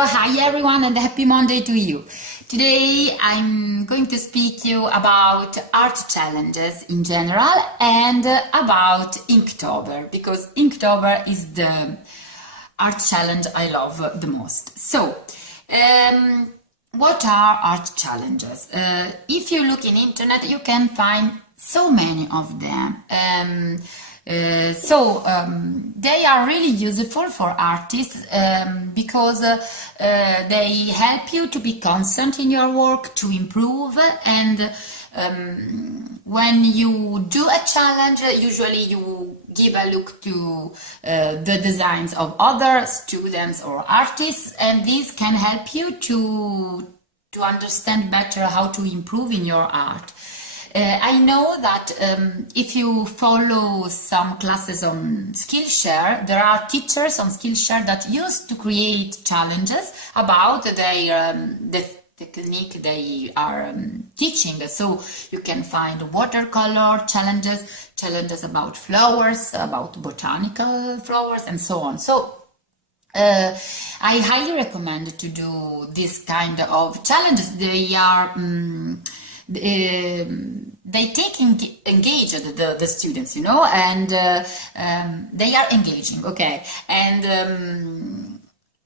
Hi everyone and happy Monday to you. Today I'm going to speak to you about art challenges in general and about Inktober, because Inktober is the art challenge I love the most. So, what are art challenges? If you look in internet, you can find so many of them. They are really useful for artists because they help you to be constant in your work, to improve, and when you do a challenge, usually you give a look to the designs of other students or artists, and this can help you to understand better how to improve in your art. I know that if you follow some classes on Skillshare, there are teachers on Skillshare that used to create challenges about the technique they are teaching. So you can find watercolor challenges about flowers, about botanical flowers, and so on. So I highly recommend to do this kind of challenges. They are they engage the students, you know, and they are engaging, okay, and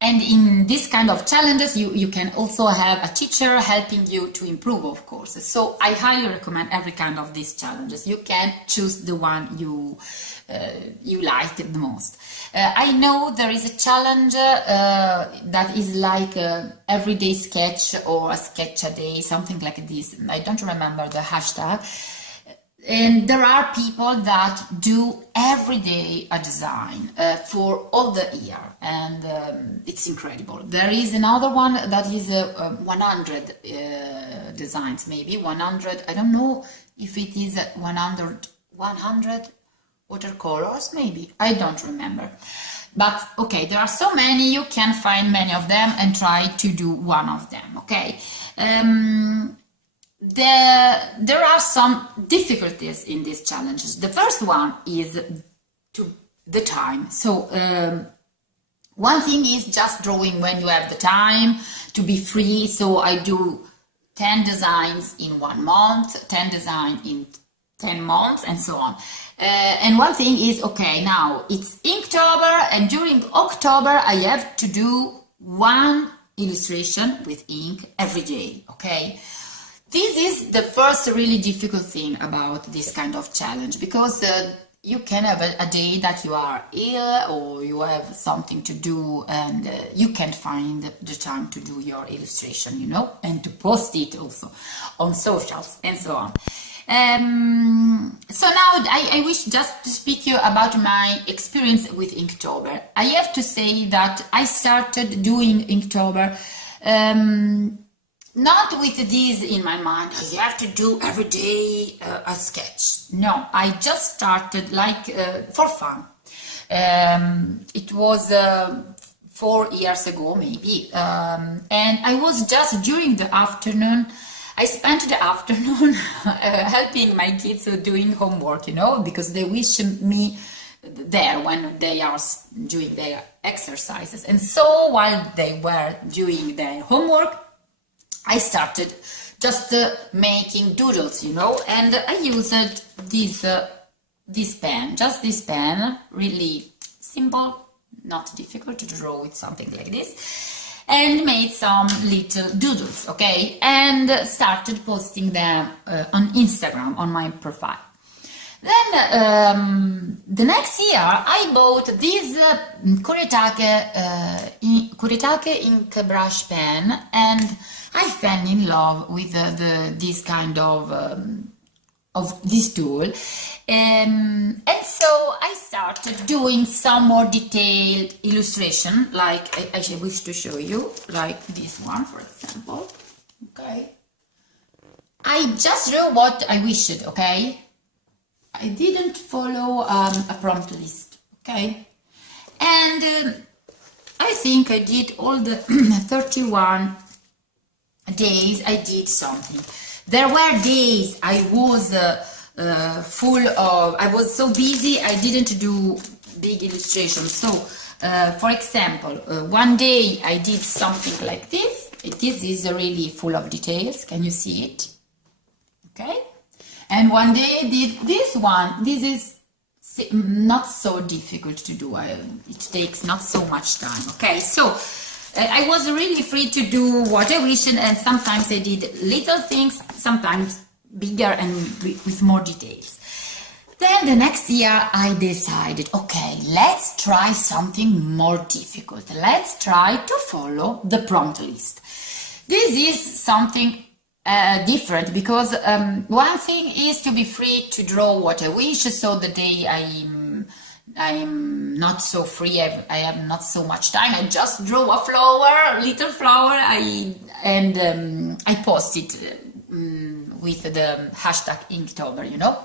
in this kind of challenges you can also have a teacher helping you to improve, of course. So I highly recommend every kind of these challenges. You can choose the one you like the most. I know there is a challenge that is like everyday sketch or a sketch a day, something like this. I don't remember the hashtag. And there are people that do every day a design for all the year, and it's incredible. There is another one that is 100 designs, maybe 100. I don't know if it is 100 watercolors, maybe, I don't remember, but okay, there are so many. You can find many of them and try to do one of them, okay. There are some difficulties in these challenges. The first one is the time. So one thing is just drawing when you have the time to be free. So I do 10 designs in 1 month, 10 designs in 10 months, and so on. And one thing is, okay, now it's Inktober, and during October I have to do 1 illustration with ink every day, okay? This is the first really difficult thing about this kind of challenge, because you can have a day that you are ill or you have something to do, and you can't find the time to do your illustration, you know, and to post it also on socials and so on. So now I wish just to speak to you about my experience with Inktober. I have to say that I started doing Inktober not with this in my mind, I have to do every day a sketch. No, I just started like for fun. It was 4 years ago maybe, and I was just during the afternoon. I spent the afternoon helping my kids doing homework, you know, because they wish me there when they are doing their exercises. And so while they were doing their homework, I started just making doodles, you know, and I used this pen, just this pen, really simple, not difficult to draw with something like this, and made some little doodles, okay, and started posting them on Instagram, on my profile. Then the next year I bought this Kuretake ink brush pen, and I fell in love with this kind of this tool, and so I started doing some more detailed illustration, like I wish to show you, like this one, for example. Okay, I just drew what I wished, okay. I didn't follow a prompt list, okay, and I think I did all the 31 days I did something. There were days I was I was so busy I didn't do big illustrations, so For example, one day I did something like this. This is really full of details. Can you see it? Okay. And one day I did this one. This is not so difficult to do. It takes not so much time. Okay, so I was really free to do what I wish, and sometimes I did little things, sometimes bigger and with more details. Then the next year I decided, okay, let's try something more difficult. Let's try to follow the prompt list. This is something different because one thing is to be free to draw what I wish. So the day I'm not so free, I have not so much time, I just draw a flower, little flower, and I post it with the hashtag Inktober, you know.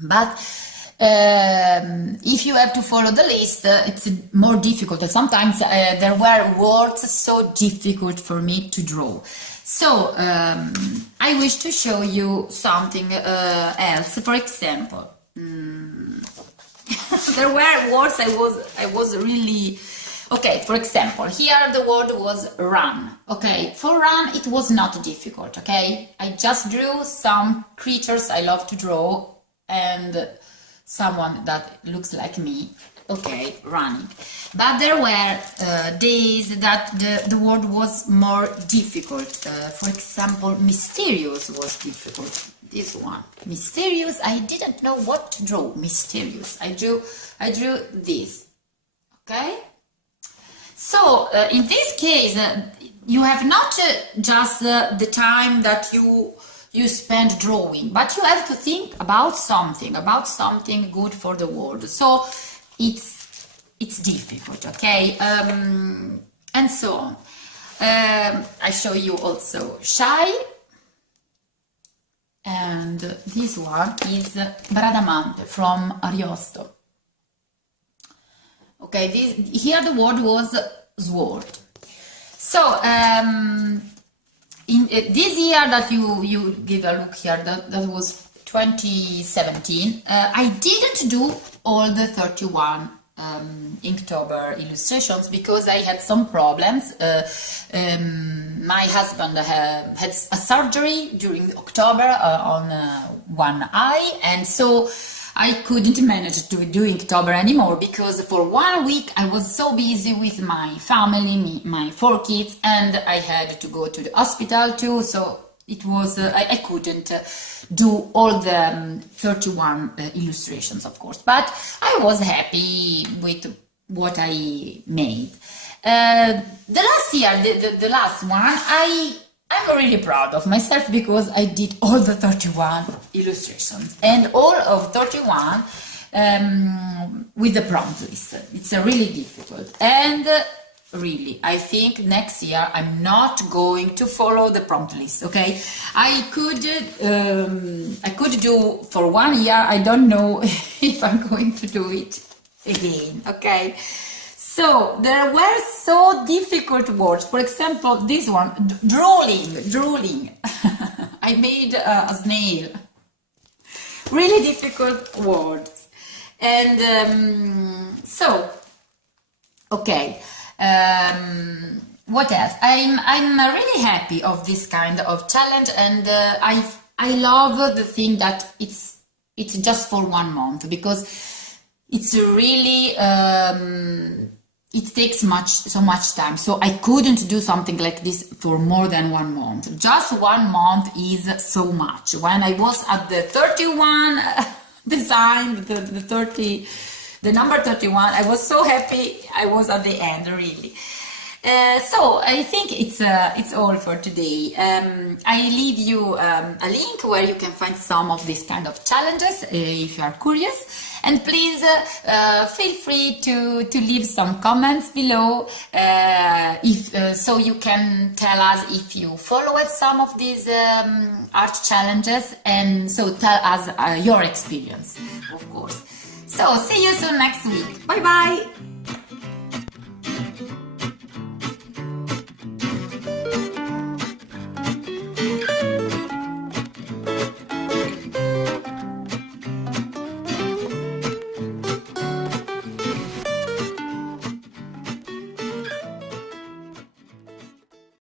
But if you have to follow the list, it's more difficult. Sometimes there were words so difficult for me to draw. So I wish to show you something else. For example, there were words I was really okay. For example, here the word was run. Okay, for run it was not difficult. Okay, I just drew some creatures I love to draw and someone that looks like me. Okay, running. But there were days that the word was more difficult. For example, mysterious was difficult. This one, mysterious. I didn't know what to draw. Mysterious. I drew this. Okay. So in this case, you have not just the time that you spend drawing, but you have to think about something good for the world. So it's difficult, okay, and so on. I show you also shy, and this one is Bradamante from Ariosto. Okay, here the word was sword. So in this year that you give a look here, that was 2017, I didn't do all the 31 Inktober illustrations because I had some problems. My husband had a surgery during October on one eye, and so I couldn't manage to do Inktober anymore because for 1 week I was so busy with my family, my 4 kids, and I had to go to the hospital too, so it was I couldn't do all the 31 illustrations, of course, but I was happy with what I made. The last year, the last one, I'm really proud of myself because I did all the 31 illustrations, and all of 31 with the prompt list. It's really difficult, and really, I think next year I'm not going to follow the prompt list. Okay, I could do for 1 year. I don't know if I'm going to do it again. Okay. So there were so difficult words. For example, this one, drooling. I made a snail. Really difficult words. And so, okay. What else? I'm really happy of this kind of challenge, and I love the thing that it's just for 1 month, because it's really it takes so much time, so I couldn't do something like this for more than 1 month. Just 1 month is so much. When I was at the 31 design, the number 31, I was so happy. I was at the end, really. So I think it's all for today. I leave you a link where you can find some of these kind of challenges if you are curious. And please feel free to leave some comments below, so you can tell us if you followed some of these art challenges, and so tell us your experience, of course. So see you soon next week. Bye bye.